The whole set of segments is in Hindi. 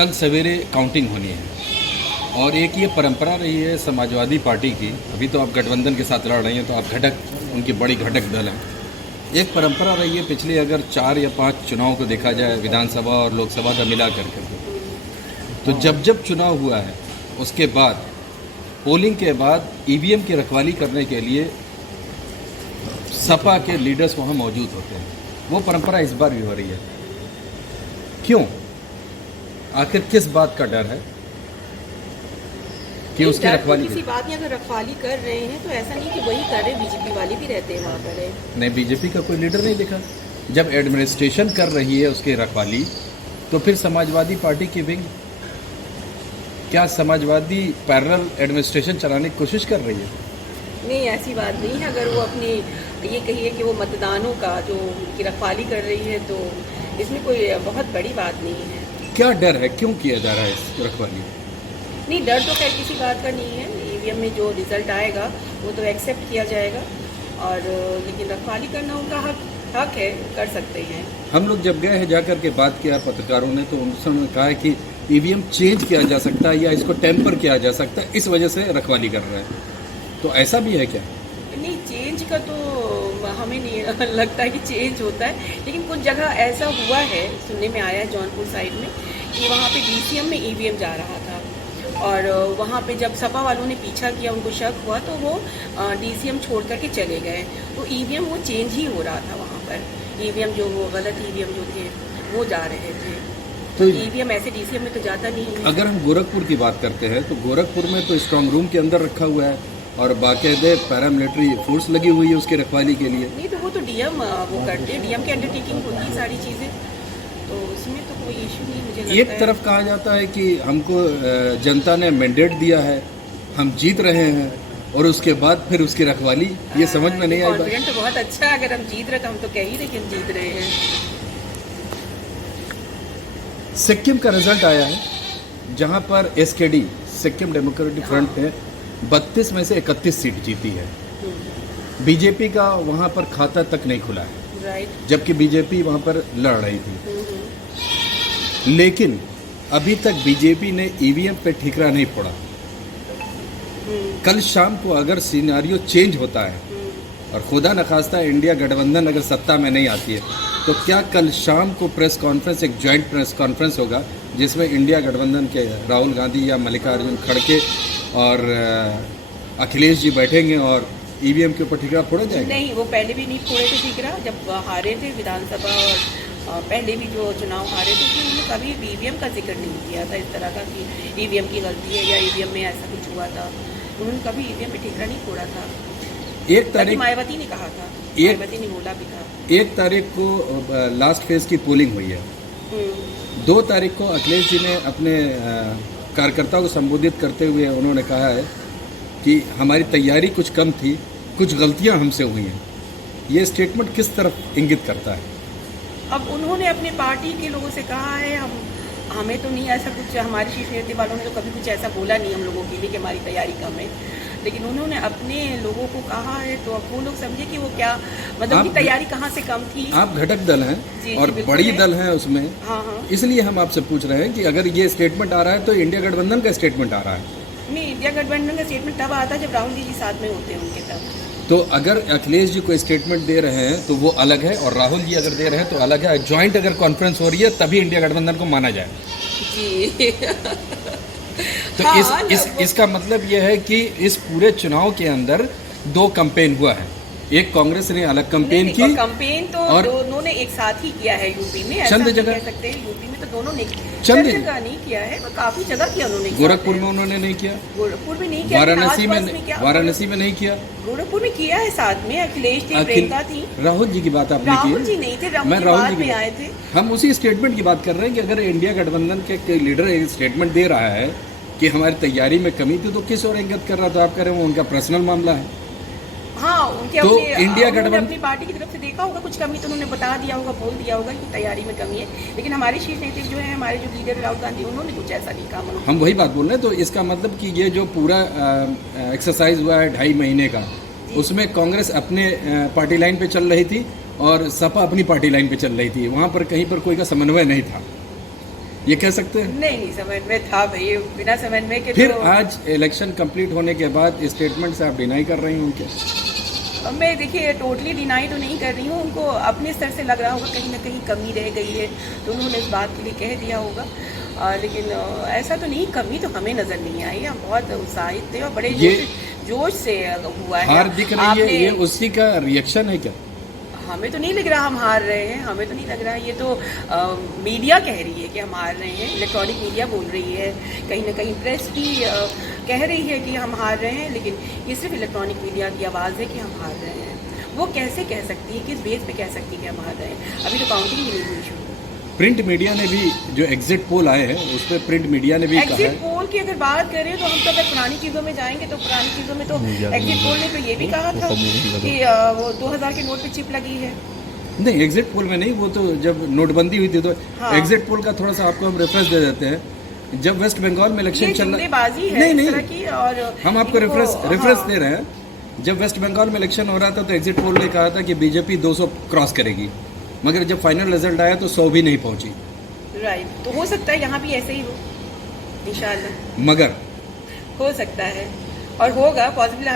कल सवेरे काउंटिंग होनी है और एक ये परंपरा रही है समाजवादी पार्टी की। अभी तो आप गठबंधन के साथ लड़ रही हैं तो आप घटक, उनकी बड़ी घटक दल है। एक परंपरा रही है पिछले अगर 4 या 5 चुनाव को देखा जाए, विधानसभा और लोकसभा का मिला करके, तो जब जब चुनाव हुआ है उसके बाद पोलिंग के बाद ईवीएम की रखवाली करने के लिए सपा के लीडर्स वहाँ मौजूद होते हैं। वो परंपरा इस बार भी हो रही है। क्यों? आखिर किस बात का डर है कि उसकी रखवाली? किसी बात में अगर रखवाली कर रहे हैं तो ऐसा नहीं कि वही कर रहे, बीजेपी वाले भी रहते हैं वहाँ पर। नहीं, बीजेपी का कोई लीडर नहीं दिखा। जब एडमिनिस्ट्रेशन कर रही है उसकी रखवाली, तो फिर समाजवादी पार्टी की विंग, क्या समाजवादी पैरेलल एडमिनिस्ट्रेशन चलाने की कोशिश कर रही है? नहीं, ऐसी बात नहीं है। अगर वो अपनी ये कहिए कि वो मतदानों का जो की रखवाली कर रही है तो इसमें कोई बहुत बड़ी बात नहीं है। क्या डर है? क्यों किया जा रहा है इस रखवाली? नहीं, डर तो खैर किसी बात का नहीं है। ईवीएम में जो रिजल्ट आएगा वो तो एक्सेप्ट किया जाएगा, और लेकिन रखवाली करना उनका हक है, कर सकते हैं। हम लोग जब गए हैं जाकर के बात किया पत्रकारों ने, तो उन्होंने कहा है कि ईवीएम चेंज किया जा सकता है या इसको टेम्पर किया जा सकता है, इस वजह से रखवाली कर रहे हैं। तो ऐसा भी है क्या? नहीं, चेंज का तो हमें नहीं लगता है कि चेंज होता है, लेकिन कुछ जगह ऐसा हुआ है, सुनने में आया है जौनपुर साइड में, कि वहाँ पे डीसीएम में ईवीएम जा रहा था, और वहाँ पे जब सपा वालों ने पीछा किया, उनको शक हुआ, तो वो डीसीएम छोड़ करके चले गए। तो ईवीएम वो चेंज ही हो रहा था वहाँ पर। ईवीएम जो वो गलत ईवीएम जो थे वो जा रहे थे। तो ईवीएम ऐसे डीसीएम में तो जाता नहीं है। अगर हम गोरखपुर की बात करते हैं तो गोरखपुर में तो स्ट्रांग रूम के अंदर रखा हुआ है और बाकायदे पैरामिलिट्री फोर्स लगी हुई है उसकी रखवाली के लिए। नहीं, तो वो तो डीएम वो करते हैं, डीएम की अंडरटेकिंग होती है सारी चीज़ें, तो उसमें तो कोई इशू नहीं मुझे लगता है। एक तरफ कहा जाता है कि हमको जनता ने मैंडेट दिया है, हम जीत रहे हैं, और उसके बाद फिर उसकी रखवाली, ये समझ में नहीं आई। कॉन्फिडेंट तो बहुत अच्छा है। अगर हम जीत रहे तो हम तो कह ही रहे कि हम जीत रहे हैं। सिक्किम का रिजल्ट आया है जहां पर एसकेडी, सिक्किम डेमोक्रेटिक फ्रंट ने 32 में से 31 सीट जीती है। बीजेपी का वहां पर खाता तक नहीं खुला है, राइट, जबकि बीजेपी वहां पर लड़ रही थी। लेकिन अभी तक बीजेपी ने ईवीएम पे ठीकरा नहीं फोड़ा। कल शाम को अगर सिनेरियो चेंज होता है और खुदा न खास्ता इंडिया गठबंधन अगर सत्ता में नहीं आती है, तो क्या कल शाम को प्रेस कॉन्फ्रेंस, एक जॉइंट प्रेस कॉन्फ्रेंस होगा जिसमें इंडिया गठबंधन के राहुल गांधी या मल्लिकार्जुन खड़गे और अखिलेश जी बैठेंगे और ईवीएम के ऊपर ठीकरा फोड़ा जाएगा? नहीं, वो पहले भी नहीं फोड़े थे ठीकरा, जब हारे थे विधानसभा और पहले भी जो चुनाव हारे थे, तो उन्होंने कभी ईवीएम का जिक्र नहीं किया था इस तरह का कि ईवीएम की गलती है या ईवीएम में ऐसा कुछ हुआ था। उन्होंने कभी ईवीएम पे ठीकरा नहीं फोड़ा था। एक तारीख मायावती ने कहा था, मायावती ने बोला भी था। 1 तारीख को लास्ट फेज की पोलिंग हुई है। 2 तारीख को अखिलेश जी ने अपने कार्यकर्ताओं को संबोधित करते हुए उन्होंने कहा है कि हमारी तैयारी कुछ कम थी, कुछ गलतियां हमसे हुई हैं। ये स्टेटमेंट किस तरफ इंगित करता है? अब उन्होंने अपने पार्टी के लोगों से कहा है, हमें तो नहीं ऐसा कुछ, हमारे शीर्ष नेता वालों ने तो कभी कुछ ऐसा बोला नहीं हम लोगों के लिए कि हमारी तैयारी कम है, लेकिन उन्होंने अपने लोगों को कहा है, तो अब वो लोग समझे कि वो क्या मतलब कि तैयारी कहाँ से कम थी। आप घटक दल हैं और बड़ी दल है उसमें। हाँ, इसलिए हम आपसे पूछ रहे हैं कि अगर ये स्टेटमेंट आ रहा है तो इंडिया गठबंधन का स्टेटमेंट आ रहा है। नहीं, इंडिया गठबंधन का स्टेटमेंट तब आता है जब राहुल जी साथ में होते हैं उनके तब। तो अगर अखिलेश जी कोई स्टेटमेंट दे रहे हैं तो वो अलग है, और राहुल जी अगर दे रहे हैं तो अलग है। ज्वाइंट अगर कॉन्फ्रेंस हो रही है तभी इंडिया गठबंधन को माना जाए जी। तो हाँ, इसका मतलब यह है कि इस पूरे चुनाव के अंदर 2 कैंपेन हुआ है। एक कांग्रेस ने अलग कैंपेन की, और कैंपेन तो दोनों ने एक साथ ही किया है यूपी में। चंद जगह कह सकते हैं यूपी में तो दोनों ने चंद जगह नहीं किया है, काफी जगह किया उन्होंने। गोरखपुर में उन्होंने नहीं किया, गोरखपुर में नहीं किया, वाराणसी में नहीं किया, गोरखपुर में किया है साथ में। अखिलेश थे, प्रियंका थी, राहुल जी की बात आपने की। राहुल जी नहीं थे, राहुल जी में आए थे। हम उसी स्टेटमेंट की बात कर रहे हैं कि अगर इंडिया गठबंधन के लीडर एक स्टेटमेंट दे रहा है कि हमारी तैयारी में कमी थी, तो किस और इंगित कर रहा था? आप कह रहे हैं वो उनका पर्सनल मामला है। हाँ, उनके तो अपने इंडिया गठबंधन अपनी पार्टी की तरफ से देखा होगा, कुछ कमी तो उन्होंने बता दिया होगा, बोल दिया होगा कि तैयारी में कमी है, लेकिन हमारे शीर्ष नेता जो है, हमारे जो लीडर राहुल गांधी, उन्होंने कुछ ऐसा नहीं कहा। हम वही बात बोल रहे हैं। तो इसका मतलब कि ये जो पूरा एक्सरसाइज हुआ है 2.5 महीने का, उसमें कांग्रेस अपने पार्टी लाइन पे चल रही थी और सपा अपनी पार्टी लाइन पे चल रही थी। वहाँ पर कहीं पर कोई का समन्वय नहीं था। ये कह सकते हैं? नहीं समझ में था भाई, बिना समझ में कि फिर तो आज इलेक्शन कंप्लीट होने के बाद स्टेटमेंट से आप डिनाई कर रही हैं उनके? मैं देखिए टोटली डिनाई तो नहीं कर रही हूँ, उनको अपने स्तर से लग रहा होगा कहीं ना कहीं कमी रह गई है तो उन्होंने इस बात के लिए कह दिया होगा। लेकिन ऐसा तो नहीं, कमी तो हमें नज़र नहीं आई। हम बहुत उत्साहित थे और बड़े जोश से हुआ है। हार दिख रही है, ये उसी का रिएक्शन है क्या? हमें तो नहीं लग रहा हम हार रहे हैं, हमें तो नहीं लग रहा। ये तो मीडिया कह रही है कि हम हार रहे हैं, इलेक्ट्रॉनिक मीडिया बोल रही है, कहीं ना कहीं प्रेस भी कह रही है कि हम हार रहे हैं, लेकिन ये सिर्फ इलेक्ट्रॉनिक मीडिया की आवाज़ है कि हम हार रहे हैं। वो कैसे कह सकती है, किस बेस पे कह सकती है कि हम हार रहे हैं? अभी तो काउंटिंग भी नहीं हुई शुरू। प्रिंट मीडिया ने भी जो एग्जिट पोल आए हैं उस पर प्रिंट मीडिया ने भी कहा है। एग्जिट पोल की अगर बात करें तो हम तो अगर पुरानी चीज़ों में जाएंगे तो पुरानी चीज़ों में तो एग्जिट पोल ने तो ये भी कहा था कि वो 2000 के नोट पे चिप लगी है। नहीं, एग्जिट पोल में नहीं, वो तो जब नोटबंदी हुई थी तो हाँ। एग्जिट पोल का थोड़ा सा आपको हम रेफरेंस दे देते हैं। जब वेस्ट बंगाल में इलेक्शन चल रहा है नहीं इस तरह की, और हम आपको रेफरेंस दे रहे हैं। जब वेस्ट बंगाल में इलेक्शन हो रहा था तो एग्जिट पोल ने कहा था कि बीजेपी 200 क्रॉस करेगी, मगर जब फाइनल रिजल्ट आया तो 100 भी नहीं पहुंची। राइट, तो हो सकता है यहाँ भी ऐसे ही हो इंशाल्लाह, मगर हो सकता है और होगा पॉसिबल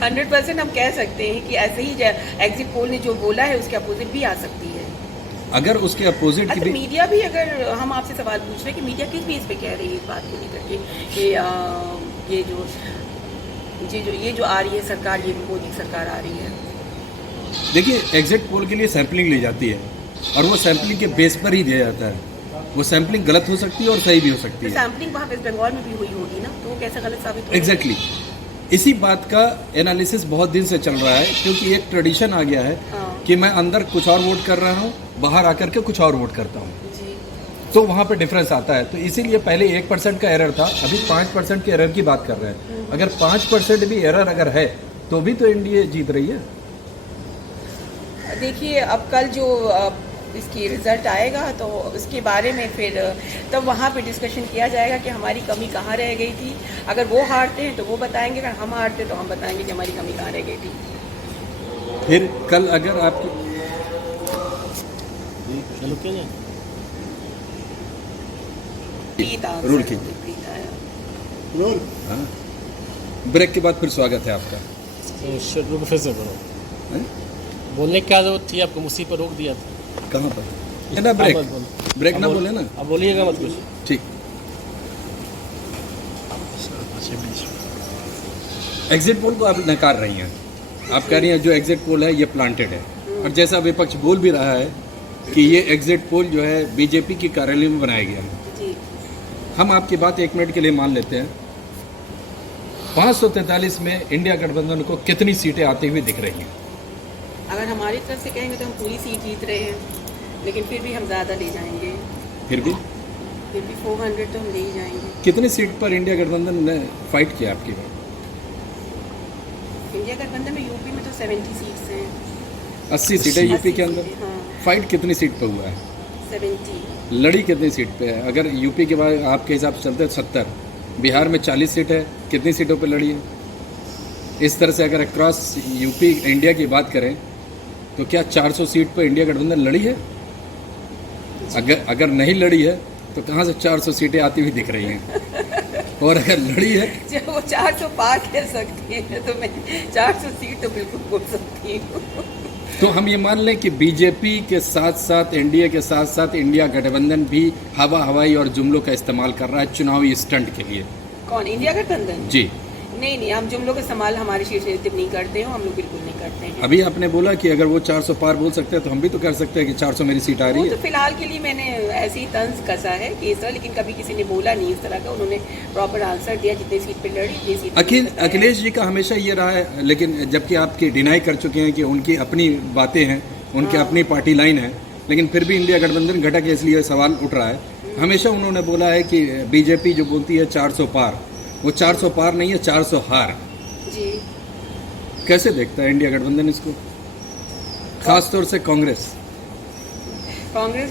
100% हम कह सकते हैं कि ऐसे ही एग्जिट पोल ने जो बोला है उसके अपोजिट भी आ सकती है। अगर उसके अपोजिट की भी मीडिया भी, अगर हम आपसे सवाल पूछ रहे हैं कि मीडिया किस बेस पे कह रही है इस बात को लेकर के कि ये जो आ रही है सरकार, ये मोदी सरकार आ रही है। देखिए, एग्जिट पोल के लिए सैंपलिंग ली जाती है और वो सैंपलिंग के बेस पर ही दिया जाता है। वो सैंपलिंग गलत हो सकती है और सही भी हो सकती है। सैंपलिंग वहाँ वेस्ट बंगाल में भी हुई होगी ना, तो वो कैसा गलत साबित होगा? एग्जैक्टली इसी बात का एनालिसिस बहुत दिन से चल रहा है, क्योंकि एक ट्रेडिशन आ गया है कि मैं अंदर कुछ और वोट कर रहा हूँ, बाहर आकर के कुछ और वोट करता हूँ, तो वहाँ पे डिफरेंस आता है। तो इसीलिए पहले 1% का एरर था, अभी 5% के एरर की बात कर रहे हैं। अगर 5% भी एरर अगर है तो भी तो एनडीए जीत रही है। देखिए, अब कल जो इसकी रिजल्ट आएगा तो उसके बारे में फिर तब वहाँ पे डिस्कशन किया जाएगा कि हमारी कमी कहाँ रह गई थी। अगर वो हारते हैं तो वो बताएंगे, अगर हम हारते तो हम बताएंगे कि हमारी कमी कहाँ रह गई थी। फिर कल अगर आपकी रूल की रोल ब्रेक के बाद फिर स्वागत है आपका। फिर से करो, हैं? बोलने की क्या जरूरत थी, आपको मुसीबत पर रोक दिया था। कहाँ पर है ना ब्रेक? ब्रेक ना बोले ना, अब बोलिएगा मत कुछ। ठीक। एग्जिट पोल को आप नकार रही हैं, आप कह रही हैं जो एग्जिट पोल है ये प्लांटेड है, और जैसा विपक्ष बोल भी रहा है कि ये एग्जिट पोल जो है बीजेपी की कार्यालय में बनाया गया है। हम आपकी बात 1 मिनट के लिए मान लेते हैं। 543 में इंडिया गठबंधन को कितनी सीटें आती हुई दिख रही हैं? अगर हमारी तरफ से कहेंगे तो हम पूरी सीट जीत रहे हैं, लेकिन फिर भी हम ज़्यादा ले जाएंगे। फिर भी 400 तो हम ले ही जाएंगे। कितनी सीट पर इंडिया गठबंधन ने फाइट किया आपकी बात? इंडिया गठबंधन में यूपी में तो 70 सीट्स हैं। 80 सीटें यूपी के अंदर। हाँ, फाइट कितनी सीट पर हुआ है? 70। लड़ी कितनी सीट पे है? अगर यूपी के बाद आपके हिसाब से चलते हैं 70, बिहार में 40 सीट है, कितनी सीटों पे लड़ी है? इस तरह से अगर अक्रॉस यूपी इंडिया की बात करें तो क्या 400 सीट पर इंडिया गठबंधन लड़ी है? अगर नहीं लड़ी है तो कहाँ से 400 सीटें आती हुई दिख रही हैं? और अगर लड़ी है, जब वो 400 पार कर सकती है तो मैं 400 सीट तो बिल्कुल बोल सकती हूँ। तो हम ये मान लें कि बीजेपी के साथ साथ एनडीए के साथ साथ इंडिया गठबंधन भी हवाई और जुमलों का इस्तेमाल कर रहा है चुनावी स्टंट के लिए। कौन? इंडिया गठबंधन? जी नहीं, हम जुमलों का इस्तेमाल हमारे शीर्ष नेतृत्व नहीं करते हैं, हम लोग बिल्कुल नहीं करते हैं। अभी आपने बोला कि अगर वो 400 पार बोल सकते हैं तो हम भी तो कर सकते हैं कि 400 मेरी सीट आ रही वो है। तो फिलहाल के लिए मैंने ऐसे ही तंज कसा है कि इस तरह, लेकिन कभी किसी ने बोला नहीं इस तरह का। उन्होंने प्रॉपर आंसर दिया, जितनी सीट पे लड़ी उतनी सीट पे अखिलेश जी का हमेशा ये रहा है, लेकिन जबकि आपकी डिनाई कर चुके हैं कि उनकी अपनी बातें हैं, उनकी अपनी पार्टी लाइन है, लेकिन फिर भी इंडिया गठबंधन घटा के इसलिए सवाल उठ रहा है। हमेशा उन्होंने बोला है कि बीजेपी जो बोलती है 400 पार, वो 400 पार नहीं है, 400 हार। जी, कैसे देखता है इंडिया गठबंधन इसको, खास तौर से कांग्रेस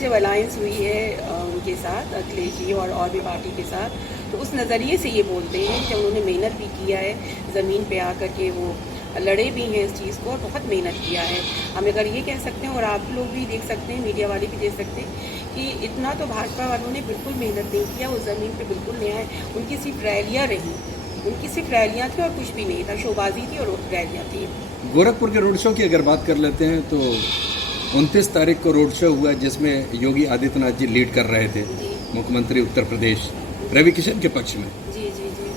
जब अलायंस हुई है उनके साथ, अखिलेश जी और भी पार्टी के साथ, तो उस नज़रिए से ये बोलते हैं कि उन्होंने मेहनत भी किया है, ज़मीन पे आकर के वो लड़े भी हैं इस चीज़ को और बहुत मेहनत किया है। हम अगर ये कह सकते हैं और आप लोग भी देख सकते हैं, मीडिया वाले भी देख सकते हैं कि कि इतना तो भाजपा वालों ने बिल्कुल मेहनत नहीं किया, उस ज़मीन पे बिल्कुल नहीं आए। उनकी सिर्फ रैलियाँ रही, उनकी सिर्फ रैलियाँ थी और कुछ भी नहीं था, शोबाजी थी और रैलियाँ थी। गोरखपुर के रोड शो की अगर बात कर लेते हैं तो 29 तारीख को रोड शो हुआ जिसमें योगी आदित्यनाथ जी लीड कर रहे थे, जी मुख्यमंत्री उत्तर प्रदेश रवि किशन के पक्ष में। जी जी जी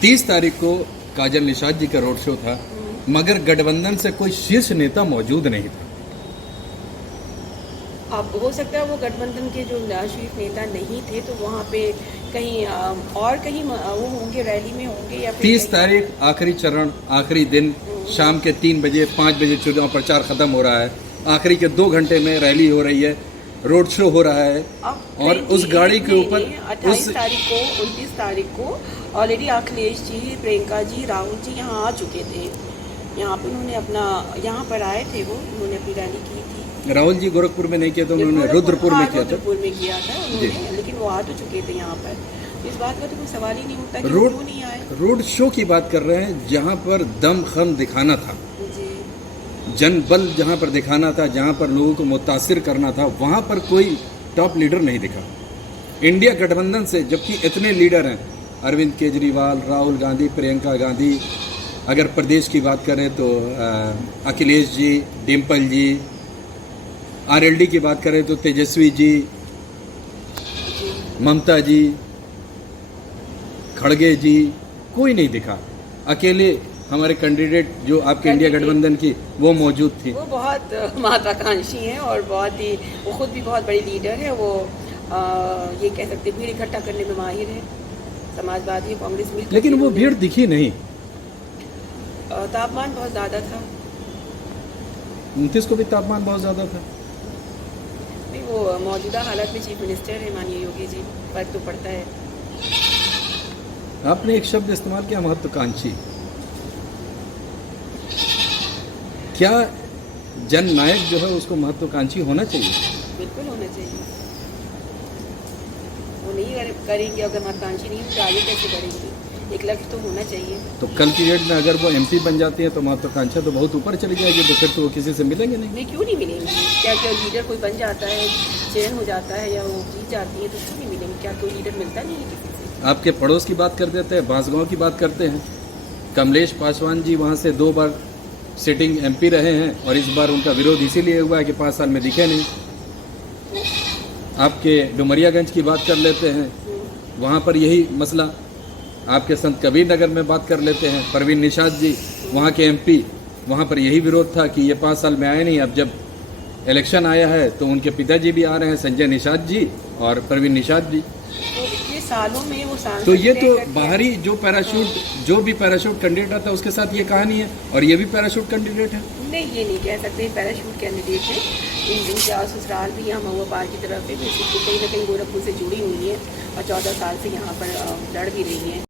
30 तारीख को काजल निषाद जी का रोड शो था, मगर गठबंधन से कोई शीर्ष नेता मौजूद नहीं था। अब हो सकता है वो गठबंधन के जो शीर्ष नेता नहीं थे तो वहाँ पे कहीं और कहीं वो होंगे, रैली में होंगे या फिर 30 तारीख आखिरी चरण, आखिरी दिन, शाम के 3 बजे 5 बजे चुनाव प्रचार खत्म हो रहा है, आखिरी के 2 घंटे में रैली हो रही है, रोड शो हो रहा है। अब और उस गाड़ी के ऊपर 28 तारीख को 29 तारीख को ऑलरेडी अखिलेश जी, प्रियंका जी, राहुल जी यहाँ आ चुके थे। यहाँ पे उन्होंने अपना, यहाँ पर आए थे वो, उन्होंने अपनी रैली की थी। राहुल जी गोरखपुर में नहीं किया था, उन्होंने रुद्रपुर में किया था। रुद्रपुर में किया था उन्होंने, लेकिन वो आ तो चुके थे यहाँ पर। इस बात का तो कोई सवाल ही नहीं उठता कि रोड क्यों नहीं आए। रोड शो की बात कर रहे हैं जहाँ पर दम खम दिखाना था, जी जनबल जहाँ पर दिखाना था, जहाँ पर लोगों को मुतासिर करना था, वहाँ पर कोई टॉप लीडर नहीं दिखा इंडिया गठबंधन से, जबकि इतने लीडर हैं, अरविंद केजरीवाल, राहुल गांधी, प्रियंका गांधी। अगर प्रदेश की बात करें तो अखिलेश जी, डिम्पल जी, आरएलडी की बात करें तो तेजस्वी जी, ममता जी, खड़गे जी, कोई नहीं दिखा। अकेले हमारे कैंडिडेट जो आपके इंडिया गठबंधन की वो मौजूद थी। वो बहुत महत्वाकांक्षी हैं और बहुत ही, वो खुद भी बहुत बड़ी लीडर है। वो ये कह सकते भीड़ इकट्ठा करने में माहिर है, समाजवादी कांग्रेस मिलकर। लेकिन वो भीड़ दिखी नहीं। तापमान बहुत ज़्यादा था, 29 को भी तापमान बहुत ज़्यादा था। नहीं, वो मौजूदा हालत में चीफ मिनिस्टर है माननीय योगी जी, फर्क तो पड़ता है। आपने एक शब्द इस्तेमाल किया, महत्वाकांक्षी। क्या जननायक जो है उसको महत्वाकांक्षी होना चाहिए? बिल्कुल होना चाहिए। वो नहीं करेंगे, अगर महत्वाकांक्षी नहीं तो आगे कैसे करेंगे? एक लक्ष्य तो होना चाहिए। तो कल की डेट में अगर वो एमपी बन जाती है तो महत्वाकांक्षा तो बहुत ऊपर चली जाएगी, तो फिर तो वो किसी से मिलेंगे नहीं। नहीं, क्यों नहीं मिलेंगे? क्या क्या लीडर कोई बन जाता है, चयन हो जाता है या वो जीत जाती है तो क्यों नहीं मिलेंगे? क्या कोई लीडर मिलता नहीं है किसी से? आपके पड़ोस की बात कर देते हैं, बांसगांव की बात करते हैं। कमलेश पासवान जी वहाँ से 2 बार सिटिंग एमपी रहे हैं और इस बार उनका विरोध इसीलिए हुआ है कि 5 साल में दिखे नहीं। आपके डुमरियागंज की बात कर लेते हैं, वहाँ पर यही मसला। आपके संत कबीर नगर में बात कर लेते हैं, परवीन निषाद जी वहाँ के एमपी, वहाँ पर यही विरोध था कि ये 5 साल में आए नहीं। अब जब इलेक्शन आया है तो उनके पिताजी भी आ रहे हैं, संजय निषाद जी और परवीन निषाद जी। तो इतने सालों में वो सांसद तो ये तो रह करके- बाहरी जो भी पैराशूट कैंडिडेट आता है उसके साथ ये कहानी है, और ये भी पैराशूट कैंडिडेट है। नहीं, ये नहीं कह सकते पैराशूट कैंडिडेट है। इनका ससुराल भी यहाँ महुआ पार की तरफ है, बेसिकली कहीं ना कहीं गोरखपुर से जुड़ी हुई है और 14 साल से यहाँ पर लड़ भी रही है।